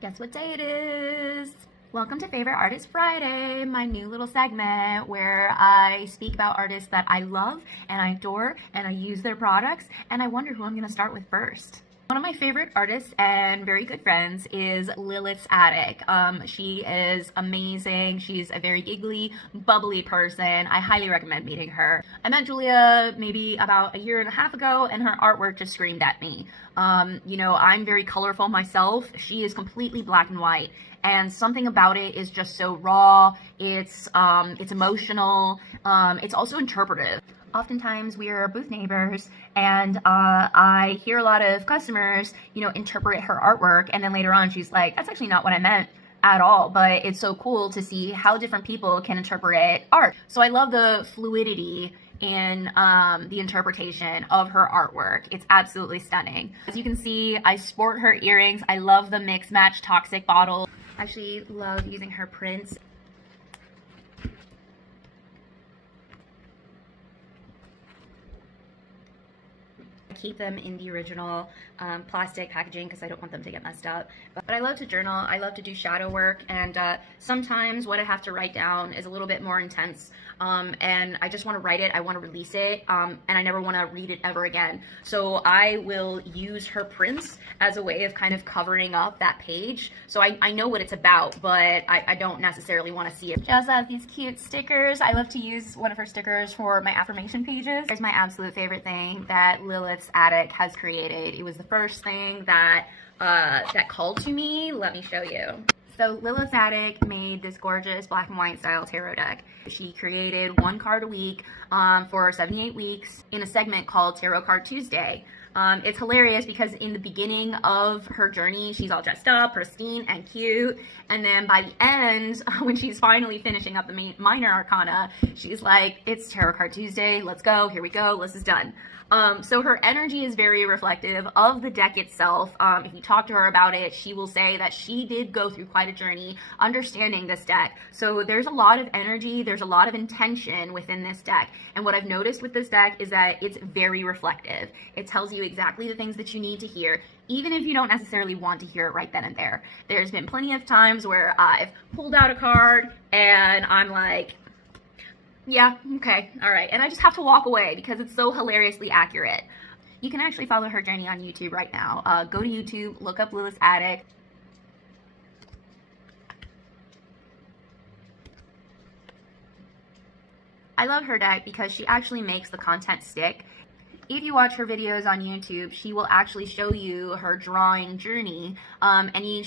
Guess what day it is? Welcome to Favorite Artist Friday, my new little segment where I speak about artists that I love and I adore and I use their products, and I wonder who I'm going to start with first. One of my favorite artists and very good friends is Lilith's Attic. She is amazing. She's a very giggly, bubbly person. I highly recommend meeting her. I met Julia maybe about a year and a half ago, and her artwork just screamed at me. I'm very colorful myself. She is completely black and white, and something about it is just so raw. It's emotional. It's also interpretive. Oftentimes we are booth neighbors, and I hear a lot of customers, interpret her artwork, and then later on she's like, that's actually not what I meant at all. But it's so cool to see how different people can interpret art. So I love the fluidity in the interpretation of her artwork. It's absolutely stunning. As you can see, I sport her earrings. I love the mix match toxic bottle. I actually love using her prints. Keep them in the original plastic packaging because I don't want them to get messed up. But I love to journal. I love to do shadow work, and sometimes what I have to write down is a little bit more intense, and I just want to write it. I want to release it, and I never want to read it ever again. So I will use her prints as a way of kind of covering up that page. So I know what it's about, but I don't necessarily want to see it. She also has these cute stickers. I love to use one of her stickers for my affirmation pages. Here's my absolute favorite thing that Lilith's Attic has created. It was the first thing that called to me. Let me show you. So Lilith's Attic made this gorgeous black and white style tarot deck. She created one card a week for 78 weeks in a segment called Tarot Card Tuesday. It's hilarious because in the beginning of her journey, she's all dressed up, pristine, and cute. And then by the end, when she's finally finishing up the minor arcana, she's like, it's Tarot Card Tuesday, let's go, here we go, this is done. So her energy is very reflective of the deck itself. If you talk to her about it, she will say that she did go through quite a journey understanding this deck. So there's a lot of energy, there's a lot of intention within this deck. And what I've noticed with this deck is that it's very reflective. It tells you exactly the things that you need to hear, even if you don't necessarily want to hear it right then and there. There's been plenty of times where I've pulled out a card and I'm like, yeah, okay, all right. And I just have to walk away because it's so hilariously accurate. You can actually follow her journey on YouTube right now. Go to YouTube, look up Lilith's Attic. I love her deck because she actually makes the content stick. If you watch her videos on YouTube, she will actually show you her drawing journey, and you